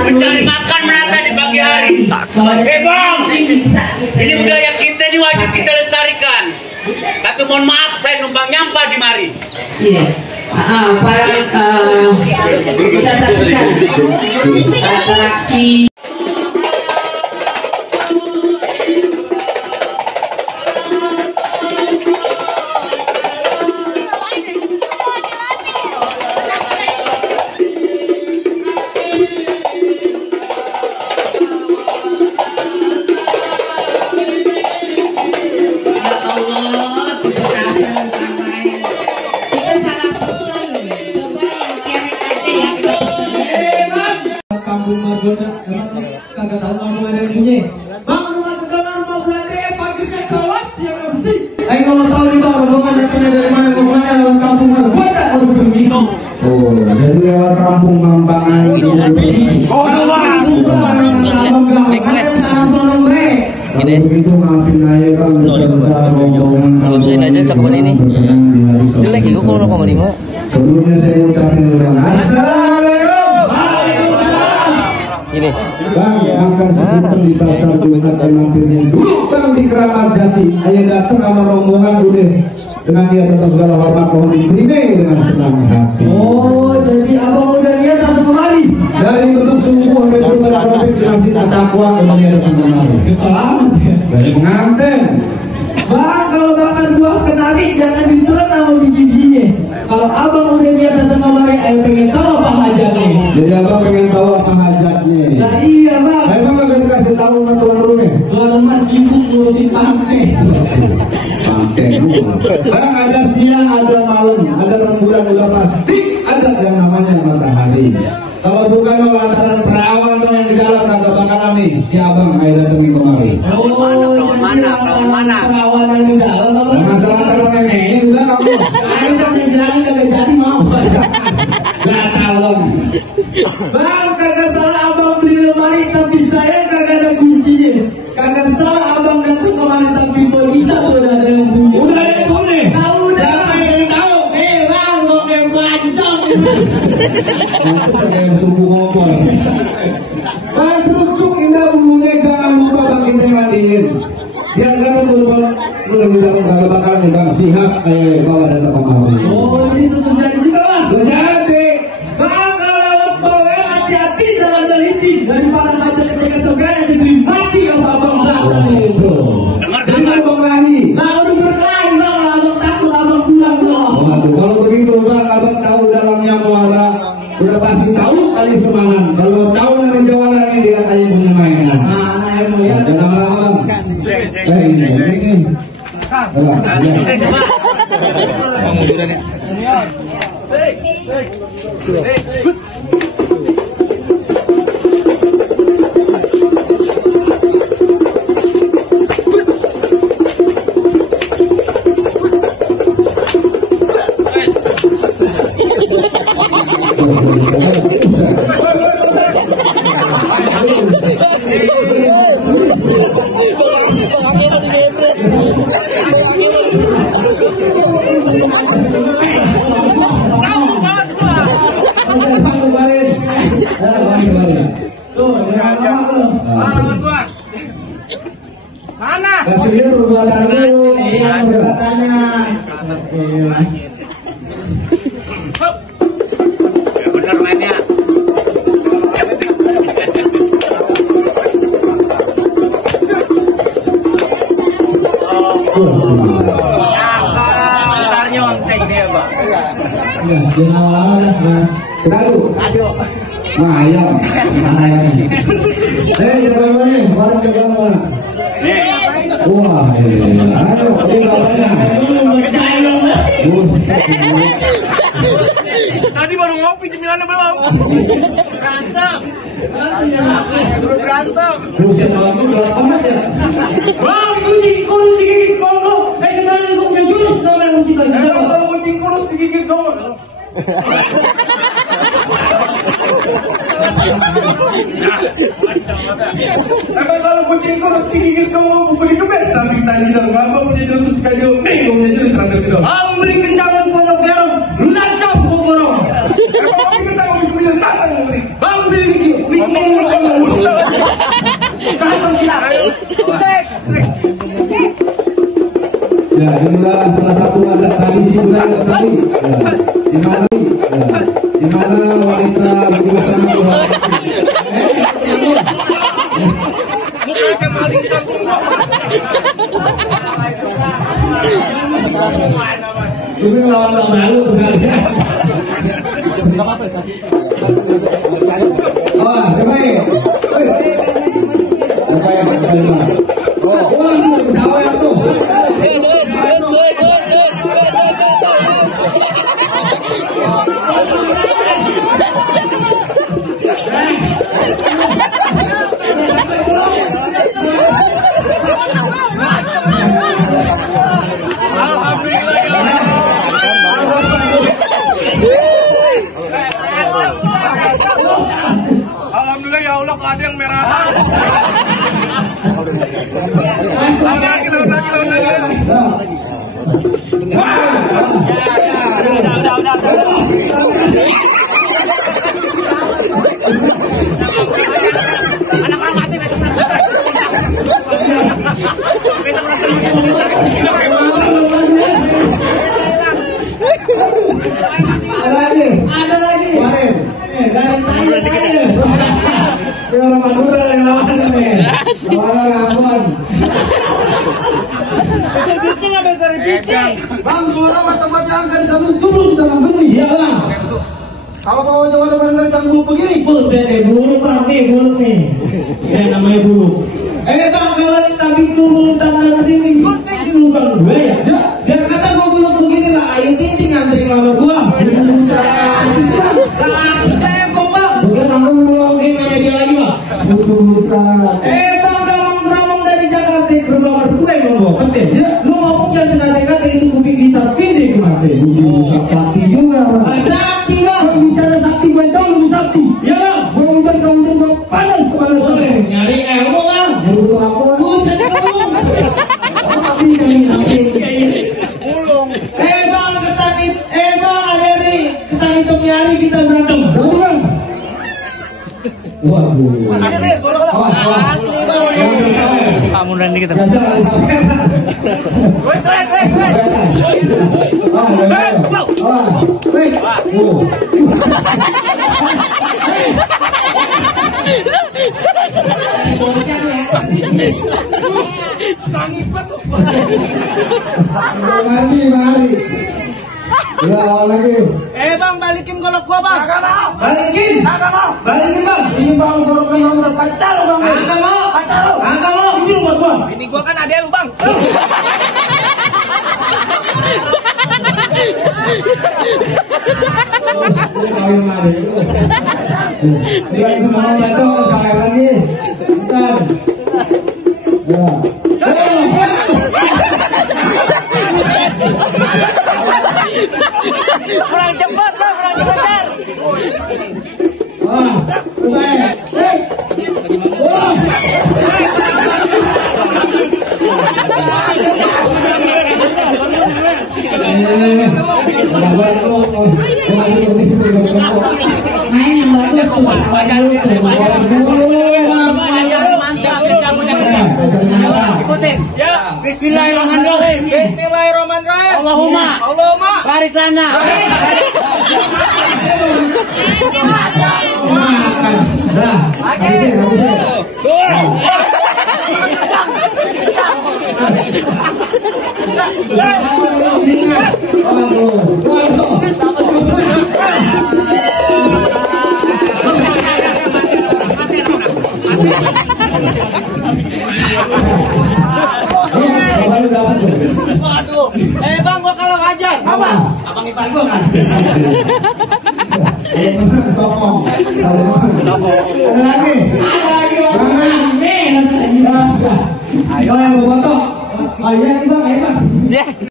Mencari makan merata di pagi hari. Bang, ini budaya kita, ini wajib kita lestarikan. Tapi mohon maaf, saya numpang nyampah di mari. Iya. Kita saksikan atraksi. Kampung Margonda, emang kagak tahu kampung ada yang punya. Bang, rumah kedangan rumah Belanda, pagernya kelas yang nggak bersih. Ayo kalau tahu nih bang, rombongan datangnya dari mana? Rombongan lewat kampung Margonda, baru berbisa. Oh, jadi lewat kampung Mambangan ini berbisa. Oh, kampung Gini. Begitu maafin aja bang, beserta rombongan. Kalau saya aja cakupan ini. Jelek itu kalau nomor 5. Sebelumnya saya ucapin ulang assalamualaikum. Ini. Bang, makan sebutan di pasar Jumat yang mampirnya dulu bang di Keramat Jati. Ayo datang sama rombongan udah dengan niat atau segala hormat mohon diterima dengan senang hati. Oh, jadi abang udah niat langsung kemari. Dari bentuk sungguh sampai berubah profit di masjid At-Taqwa dengan niat datang kemari. Selamat ya. Dari pengantin. Bang, kalau makan buah kenari jangan ditelan sama biji-bijinya. Kalau abang udah niat datang kemari, ayo pengen tahu apa hajatnya. Jadi abang pengen tahu apa hajatnya. Nah iya bang. Emang gak dikasih tahu sama tuan rumah? Tuan rumah sibuk ngurusin pantai. Bang, ada siang, ada malam, ada rembulan, udah pasti ada yang namanya matahari. Kalau bukan lantaran perawan tuh yang di dalam kagak bakalan nih si abang ayo datengin kemari. Perawan mana? Perawan yang di dalam apa? Masalah karena ini udah kamu. Ayo kan saya bilang kagak jadi mau. Lah talon. Bang, kagak salah abang beli lemari tapi saya kagak ada kuncinya. Kagak salah abang datang kemari tapi polisi udah ada yang punya. Udah ada yang punya. Tahu udah. Saya yang tahu. Bang, mau yang bancong. Itu ada yang subuh kompor. Bang, cerucuk indah bulunya jangan lupa bang kita mandiin. Biar kan udah di dalam kagak bakalan nih bang sihat bawa datang kemari. Oh, ini tutup dari juga bang. Udah jadi. Bang, kalau lewat bawel hati-hati jalan dari licin. Daripada kaca ketika soganya diberi mati kalau abang datang itu. Jadi abang lari. Nah, udah berlain bang, abang takut abang pulang dong. Waduh, kalau begitu bang, abang tahu dalamnya muara. Udah pasti tahu kali semangat. Kalau tahu dari jawabannya dia tanya punya mainan. Nah, yang mau ya. Jangan lama-lama bang. Ini. Mana? Kasih lihat perbuatan lu. Iya, perbuatannya. Bener mainnya. Bentar nyontek. dia, Bang. Ya, jangan kita dulu. Nah, ayam. Mana ayamnya? Siapa namanya? Mana coba mana? Wah, ayo, ini bapaknya. Buset. Tadi baru ngopi cemilannya belum. Berantem. Berantem. Buset, malam itu berapa ya? Bang, kucing kurus digigit kamu. Kenapa lu punya jurus dalam musik lagi? Kalau kucing kurus digigit kamu. Kalau kucing kurus digigit kamu beli kebet samping tadi dan bapak punya jurus kayu. Nih, kamu punya jurus sambil itu. Ang beri kencangan pondok garam, lunacap pokoro. Kalau kita mau punya tangan beri. Bang beri gigi, nikmati kamu. Kasih kita. Ya, inilah salah satu adat tradisi budaya tadi. Di mana wanita berusaha ini lawan malu saja. Wah, cobain. Alhamdulillah ya Allah ada yang merah. Lagi. Anak-anak mati besok. Ada lagi. Orang Madura yang lawan nih. Lawan. Bang, orang mata-mata angkat satu turun kita membeli. Iya bang. Kalau mau coba menangkan bulu begini, bulu bang nih. Ya namanya bulu. Bang, kalau kita bikin bulu tangan berdiri, penting di lubang gue ya. Dan kata gue bulu begini lah, ayo tinting ngantri lama gua. Bukan aku mau nanya dia lagi bang. Bang, ngomong dari Jakarta ke Bogor, bukan ngomong penting. Lu ngomong jangan sengaja itu kuping bisa pilih kemarin. Bisa sakti juga. Sakti bang, bicara sakti gue tahu lu sakti. Ya bang, gue ngomong kamu tembak panas kepala sore. Nyari ilmu bang. Nyari aku. Buset kamu. Tapi ulung. Bang, bang ada nih. Ketani top nyari kita berantem. Bang. Waduh. Kamu dan kita. Mari. Ya lagi. Bang, balikin golok gua bang. Kagak mau. Balikin. Kagak mau. Balikin bang. Ini bang goloknya nomor pacar bang. Kagak mau. Kagak mau. Ini rumah gua. Ini gua kan adek lu bang. Kawin lagi. Dia itu mau betul sekali lagi. Bentar. Ya. Kurang cepat bang, kurang cepat. Wah, baik. Wah. Main yang bagus tuh, awal Ikutin. Ya. Bismillahirrahmanirrahim. Bismillahirrahmanirrahim. Allahumma barik lana. Waduh, bang, gua kalau ngajar, apa? Abang ipar gua kan. Sokong. Ada lagi? Rame. Ayo yang foto. Ayo, bang, ayo, bang. Ya.